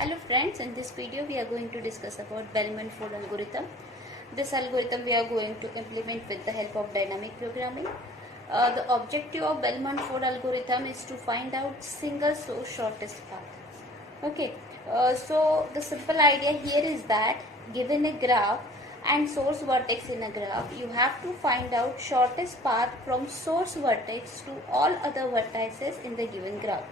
Hello friends, in this video we are going to discuss about Bellman-Ford algorithm. This algorithm we are going to implement with the help of dynamic programming. The objective of Bellman-Ford algorithm is to find out single source shortest path. Okay, so the simple idea here is that given a graph and source vertex in a graph, you have to find out shortest path from source vertex to all other vertices in the given graph.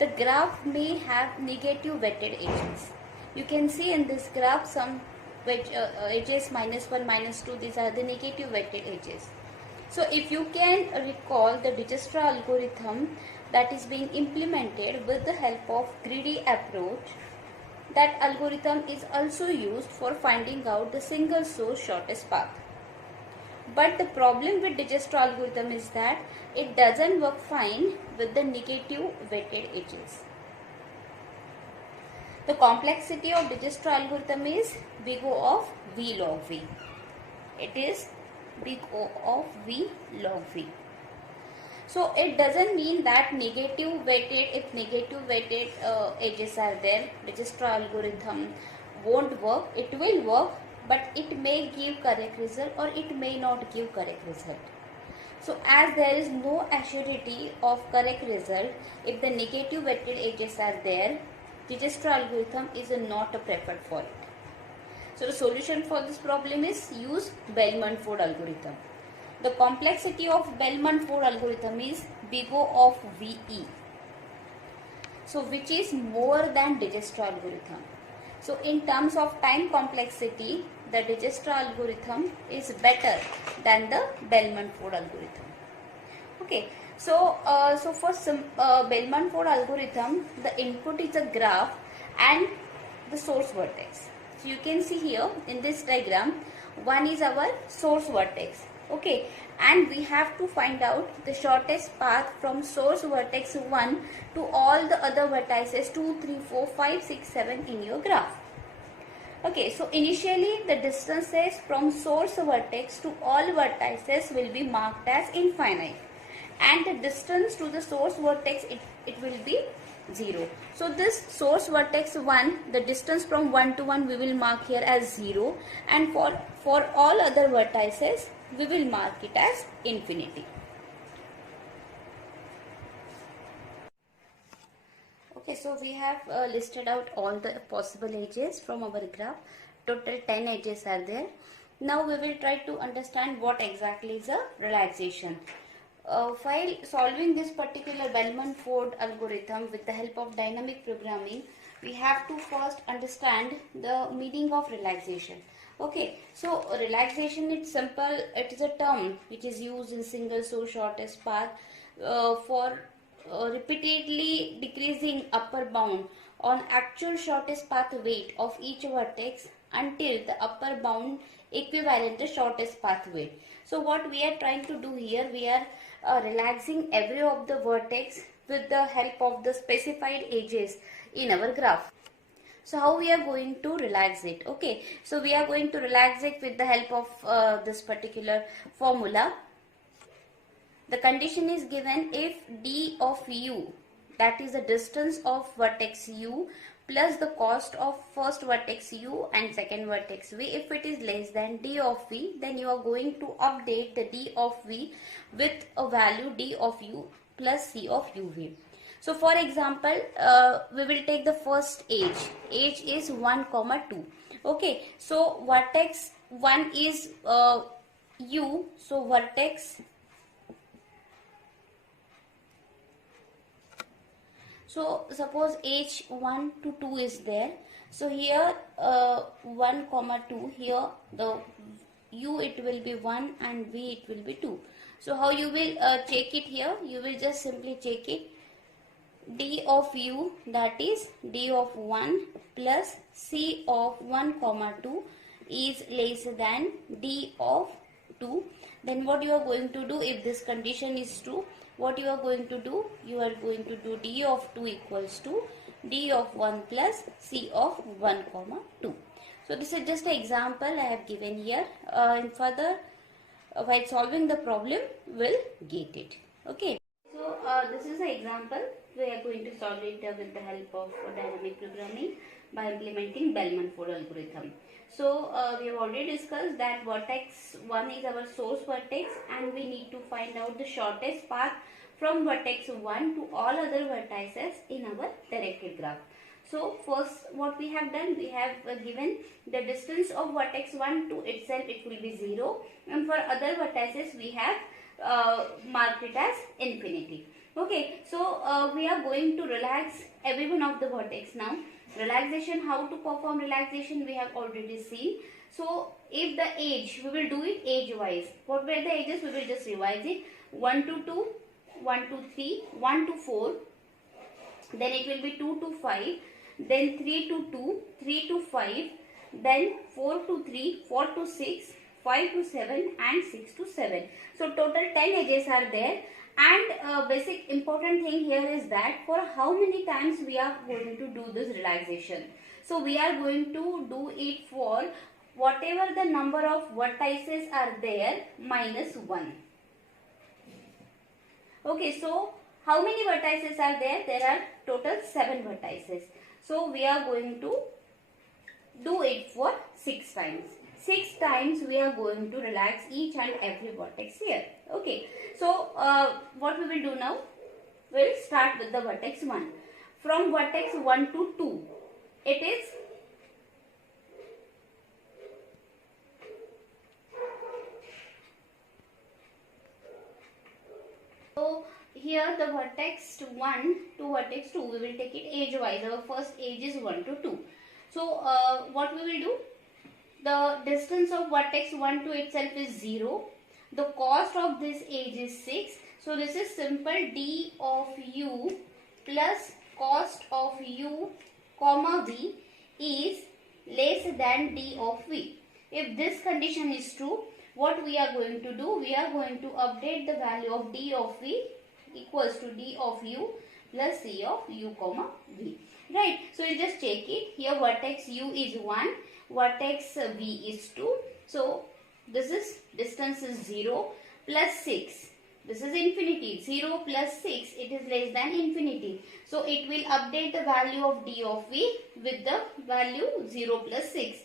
The graph may have negative weighted edges. You can see in this graph some edges -1, -2, these are the negative weighted edges. So if you can recall the Dijkstra algorithm that is being implemented with the help of greedy approach, that algorithm is also used for finding out the single source shortest path. But the problem with Dijkstra algorithm is that it doesn't work fine with the negative weighted edges. The complexity of Dijkstra algorithm is big O of V log V. It is big O of V log V. So it doesn't mean that negative weighted edges are there, Dijkstra algorithm won't work. It will work, but it may give correct result or it may not give correct result. So as there is no assurity of correct result, if the negative weighted edges are there, Dijkstra algorithm is not preferred for it. So the solution for this problem is use Bellman-Ford algorithm. The complexity of Bellman-Ford algorithm is big O of VE. So which is more than Dijkstra algorithm. So in terms of time complexity, the Dijkstra algorithm is better than the Bellman-Ford algorithm. Okay, so for some Bellman-Ford algorithm, the input is a graph and the source vertex. So you can see here in this diagram, one is our source vertex. Okay, and we have to find out the shortest path from source vertex 1 to all the other vertices 2, 3, 4, 5, 6, 7 in your graph. Okay, so initially the distances from source vertex to all vertices will be marked as infinite, and the distance to the source vertex it will be 0. So this source vertex 1, the distance from 1 to 1 we will mark here as 0, and for all other vertices we will mark it as infinity. Okay, so we have listed out all the possible edges from our graph. Total 10 edges are there. Now we will try to understand what exactly is a relaxation. While solving this particular Bellman-Ford algorithm with the help of dynamic programming, we have to first understand the meaning of relaxation. Okay, so relaxation, it's simple. It is a term which is used in single source shortest path for repeatedly decreasing upper bound on actual shortest path weight of each vertex until the upper bound equivalent the shortest path weight. So what we are trying to do here, we are relaxing every of the vertex with the help of the specified edges in our graph. So how we are going to relax it? Okay, so we are going to relax it with the help of this particular formula. The condition is given if d of u, that is the distance of vertex u plus the cost of first vertex u and second vertex v, if it is less than d of v, then you are going to update the d of v with a value d of u plus c of uv. So for example, we will take the first edge. Edge is 1, 2. Okay, so vertex 1 is u, so vertex, so suppose edge 1 to 2 is there. So here 1, 2, here the u it will be 1 and v it will be 2. So how you will check it here? You will just simply check it. D of u, that is d of 1 plus c of 1, 2 is less than d of 2. Then what you are going to do, if this condition is true, what you are going to do? You are going to do d of 2 equals to d of 1 plus c of 1, 2. So this is just an example I have given here. And further, while solving the problem, we'll get it. Okay. So this is an example. we are going to solve it with the help of dynamic programming by implementing Bellman-Ford algorithm. So we have already discussed that vertex 1 is our source vertex and we need to find out the shortest path from vertex 1 to all other vertices in our directed graph. So first what we have done, we have given the distance of vertex 1 to itself, it will be 0, and for other vertices we have marked it as infinity. Okay, so we are going to relax every one of the vertex now. Relaxation, how to perform relaxation we have already seen. So if the age, we will do it age wise. What were the ages? We will just revise it. 1 to 2, 1 to 3, 1 to 4, then it will be 2 to 5, then 3 to 2, 3 to 5, then 4 to 3, 4 to 6, 5 to 7 and 6 to 7. So total 10 edges are there, and basic important thing here is that for how many times we are going to do this relaxation. So we are going to do it for whatever the number of vertices are there minus 1. Okay, so how many vertices are there? There are total 7 vertices. So we are going to do it for 6 times. 6 times we are going to relax each and every vertex here. Okay, so what we will do now? We will start with the vertex 1. From vertex 1 to 2, it is so here the vertex 1 to vertex 2, we will take it age wise. Our first age is 1 to 2. So what we will do? The distance of vertex 1 to itself is 0. The cost of this age is 6. So this is simple d of u plus cost of u comma v is less than d of v. If this condition is true, what we are going to do? We are going to update the value of d of v equals to d of u plus c of u comma v. Right. So you just check it. Here vertex u is 1. Vertex v is 2. So this is distance is 0 plus 6. This is infinity. 0 plus 6, it is less than infinity. So it will update the value of d of v with the value 0 plus 6.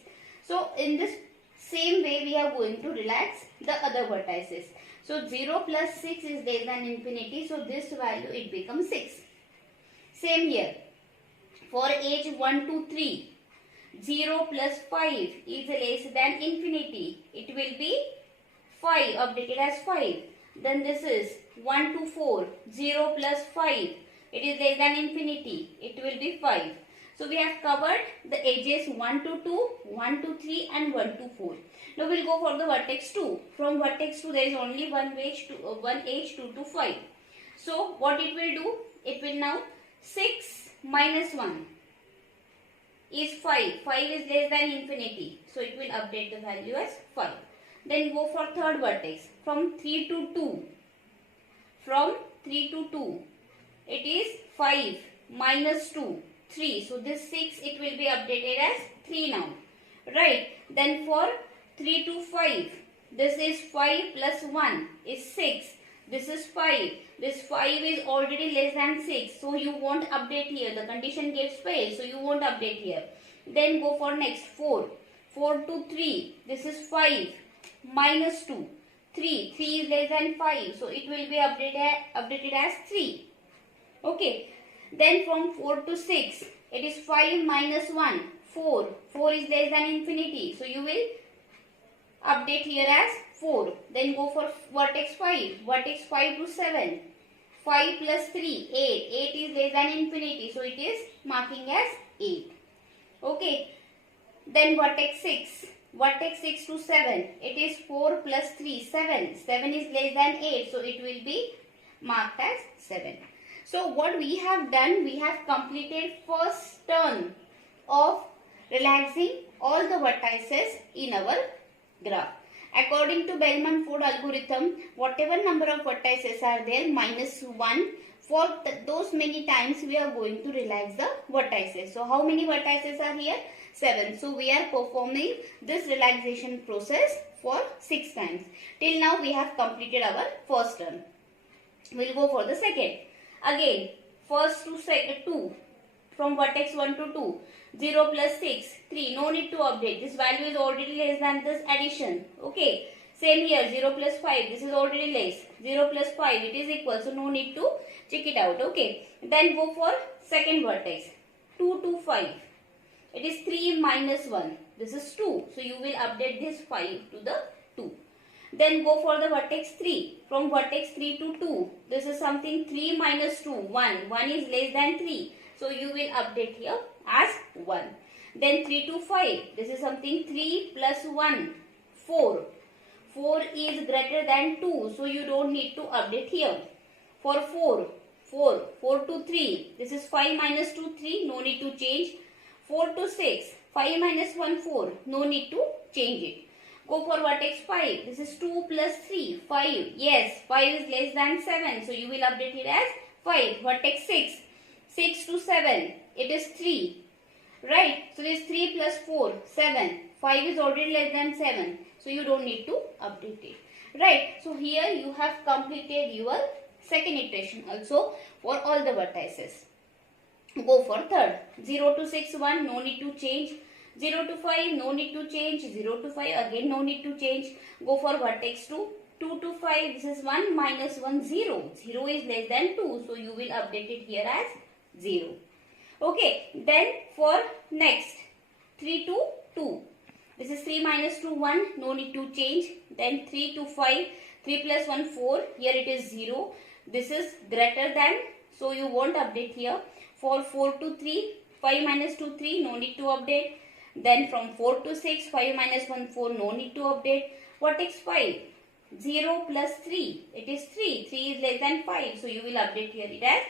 So in this same way we are going to relax the other vertices. So 0 plus 6 is less than infinity. So this value it becomes 6. Same here. For age 1 to 3. 0 plus 5 is less than infinity. It will be 5, updated as 5. Then this is 1 to 4. 0 plus 5. It is less than infinity. It will be 5. So we have covered the ages 1 to 2, 1 to 3 and 1 to 4. Now we will go for the vertex 2. From vertex 2 there is only one age 2 to 5. So what it will do? It will now 6 minus 1. Is 5. 5 is less than infinity. So it will update the value as 5. Then go for third vertex. From 3 to 2. From 3 to 2. It is 5 minus 2. 3. So this 6 it will be updated as 3 now. Right. Then for 3 to 5. This is 5 plus 1 is 6. This is 5. This 5 is already less than 6. So you won't update here. The condition gets failed. So you won't update here. Then go for next 4. 4 to 3. This is 5 minus 2. 3. 3 is less than 5. So it will be updated as 3. Okay. Then from 4 to 6. It is 5 minus 1. 4. 4 is less than infinity. So you will update here as 4. Then go for vertex 5. Vertex 5 to 7. 5 plus 3. 8. 8 is less than infinity. So it is marking as 8. Okay. Then vertex 6. Vertex 6 to 7. It is 4 plus 3. 7. 7 is less than 8. So it will be marked as 7. So what we have done, we have completed first turn of relaxing all the vertices in our graph. According to Bellman-Ford algorithm, whatever number of vertices are there, minus 1, for those many times we are going to relax the vertices. So how many vertices are here? 7. So we are performing this relaxation process for 6 times. Till now we have completed our first turn. We will go for the second. Again, first to second 2, from vertex 1 to 2, 0 plus 6, 3, no need to update, this value is already less than this addition, okay. Same here, 0 plus 5, this is already less, 0 plus 5, it is equal, so no need to check it out, okay. Then go for second vertex, 2 to 5, it is 3 minus 1, this is 2, so you will update this 5 to the 2. Then go for the vertex 3, from vertex 3 to 2, this is something 3 minus 2, 1, 1 is less than 3, so you will update here as 1. Then 3 to 5, this is something 3 plus 1, 4. 4 is greater than 2, so you don't need to update here. For 4 to 3, this is 5 minus 2, 3, no need to change. 4 to 6, 5 minus 1, 4, no need to change it. Go for vertex 5, this is 2 plus 3, 5, yes, 5 is less than 7, so you will update it as 5. Vertex 6, 6 to 7, it is 3, right? So this 3 plus 4, 7, 5 is already less than 7, so you don't need to update it, right? So here you have completed your second iteration also for all the vertices. Go for third, 0 to 6, 1, no need to change. 0 to 5, no need to change. 0 to 5, again no need to change. Go for vertex 2, 2 to 5, this is 1 minus 1, 0. 0 is less than 2, so you will update it here as 0. Okay, then for next, 3 to 2. This is 3 minus 2, 1, no need to change. Then 3 to 5, 3 plus 1, 4, here it is 0. This is greater than, so you won't update here. For 4 to 3, 5 minus 2, 3, no need to update. Then from 4 to 6, 5 minus 1, 4, no need to update. Vertex 5, 0 plus 3, it is 3. 3 is less than 5, so you will update here it as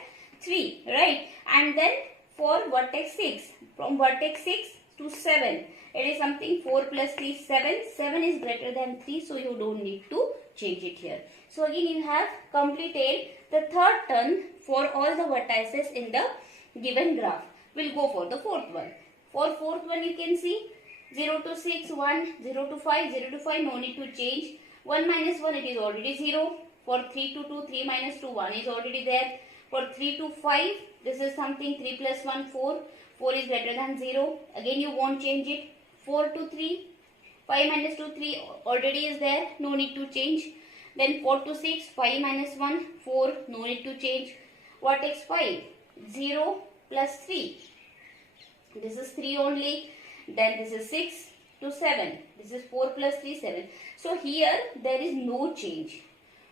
3, right? And then for vertex 6, from vertex 6 to 7, it is something 4 plus 3, 7. 7 is greater than 3, so you don't need to change it here. So again you have completed the third turn for all the vertices in the given graph. We'll go for the fourth one. For fourth one you can see 0 to 6, 1, 0 to 5, 0 to 5, no need to change. 1 minus 1, it is already 0. For 3 to 2, 3 minus 2, 1 is already there. For 3 to 5, this is something 3 plus 1, 4. 4 is greater than 0. Again you won't change it. 4 to 3, 5 minus 2, 3 already is there. No need to change. Then 4 to 6, 5 minus 1, 4. No need to change. Vertex 5, 0 plus 3. This is 3 only. Then this is 6 to 7. This is 4 plus 3, 7. So here there is no change.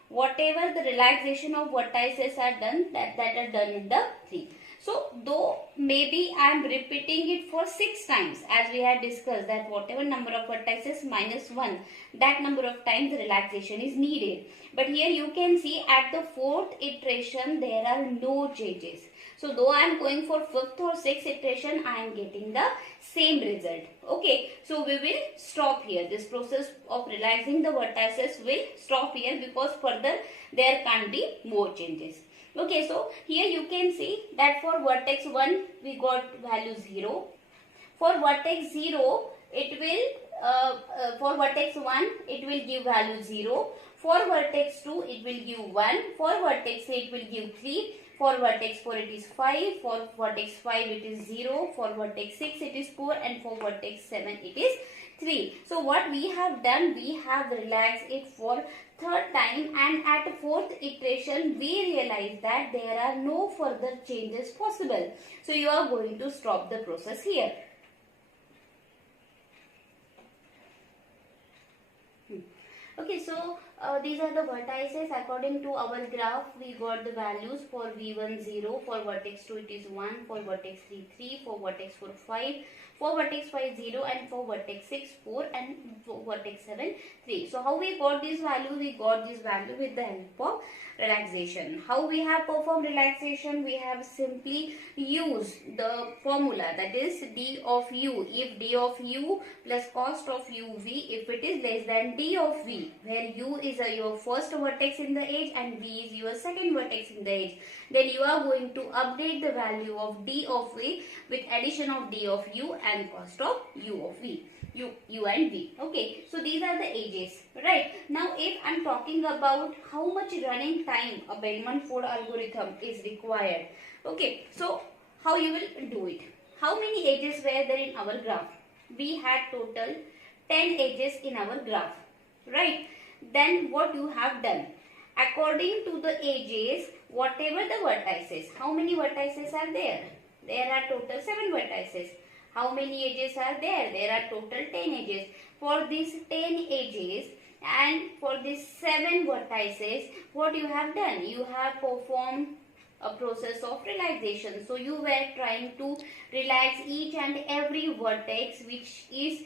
Whatever the relaxation of vertices are done, that are done in the 3. So though maybe I am repeating it for 6 times, as we had discussed that whatever number of vertices minus 1, that number of times the relaxation is needed. But here you can see at the fourth iteration there are no changes. So though I am going for fifth or sixth iteration, I am getting the same result. Okay, so we will stop here. This process of relaxing the vertices will stop here because further there can't be more changes. Okay, so here you can see that for vertex 1 we got value 0. For vertex 0 it will for vertex 1 it will give value 0. For vertex 2 it will give 1. For vertex 3 it will give 3. For vertex 4 it is 5. For vertex 5 it is 0. For vertex 6 it is 4. And for vertex 7 it is 3. So what we have done, we have relaxed it for third time, and at fourth iteration we realize that there are no further changes possible. So you are going to stop the process here. Okay, so these are the vertices according to our graph. We got the values for V1 0, for vertex 2 it is 1, for vertex 3 3, for vertex 4 5, for vertex 5 0, and for vertex 6 4, and for vertex 7 3. So how we got this value? We got this value with the help of relaxation. How we have performed relaxation? We have simply used the formula, that is d of u. If d of u plus cost of uv, if it is less than d of v, where u is your first vertex in the edge and v is your second vertex in the edge, then you are going to update the value of d of v with addition of d of u and cost of u of v. U and v. Okay, so these are the edges, right? Now if I am talking about how much running time a Bellman-Ford algorithm is required, Okay, so how you will do it? How many edges were there in our graph? We had total 10 edges in our graph, right? Then what you have done? According to the edges, whatever the vertices, how many vertices are there? There are total 7 vertices. How many edges are there? There are total 10 edges. For these 10 edges and for these 7 vertices, what you have done? You have performed a process of relaxation. So you were trying to relax each and every vertex which is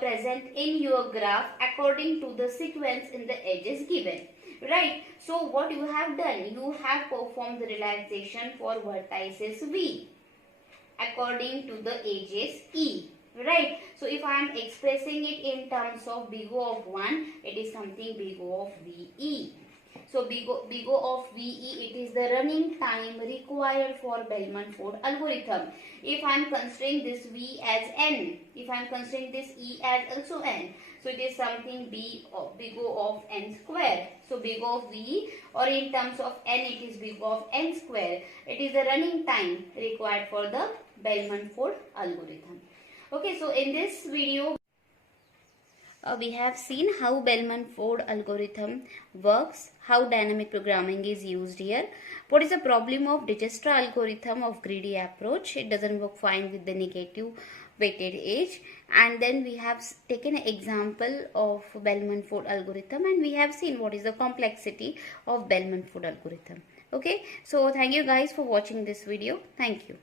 present in your graph according to the sequence in the edges given. Right. So what you have done? You have performed the relaxation for vertices V according to the edges E. Right. So if I am expressing it in terms of big O of 1, it is something big O of VE. So big O of VE, it is the running time required for Bellman-Ford algorithm. If I am considering this V as N, if I am considering this E as also N, so it is something big O of N square. So big O of VE, or in terms of N, it is big O of N square. It is the running time required for the Bellman-Ford algorithm. Okay, so in this video, we have seen how Bellman-Ford algorithm works, how dynamic programming is used here. What is the problem of Dijkstra algorithm of greedy approach? It doesn't work fine with the negative weighted edge. And then we have taken an example of Bellman-Ford algorithm, and we have seen what is the complexity of Bellman-Ford algorithm. Okay, so thank you guys for watching this video. Thank you.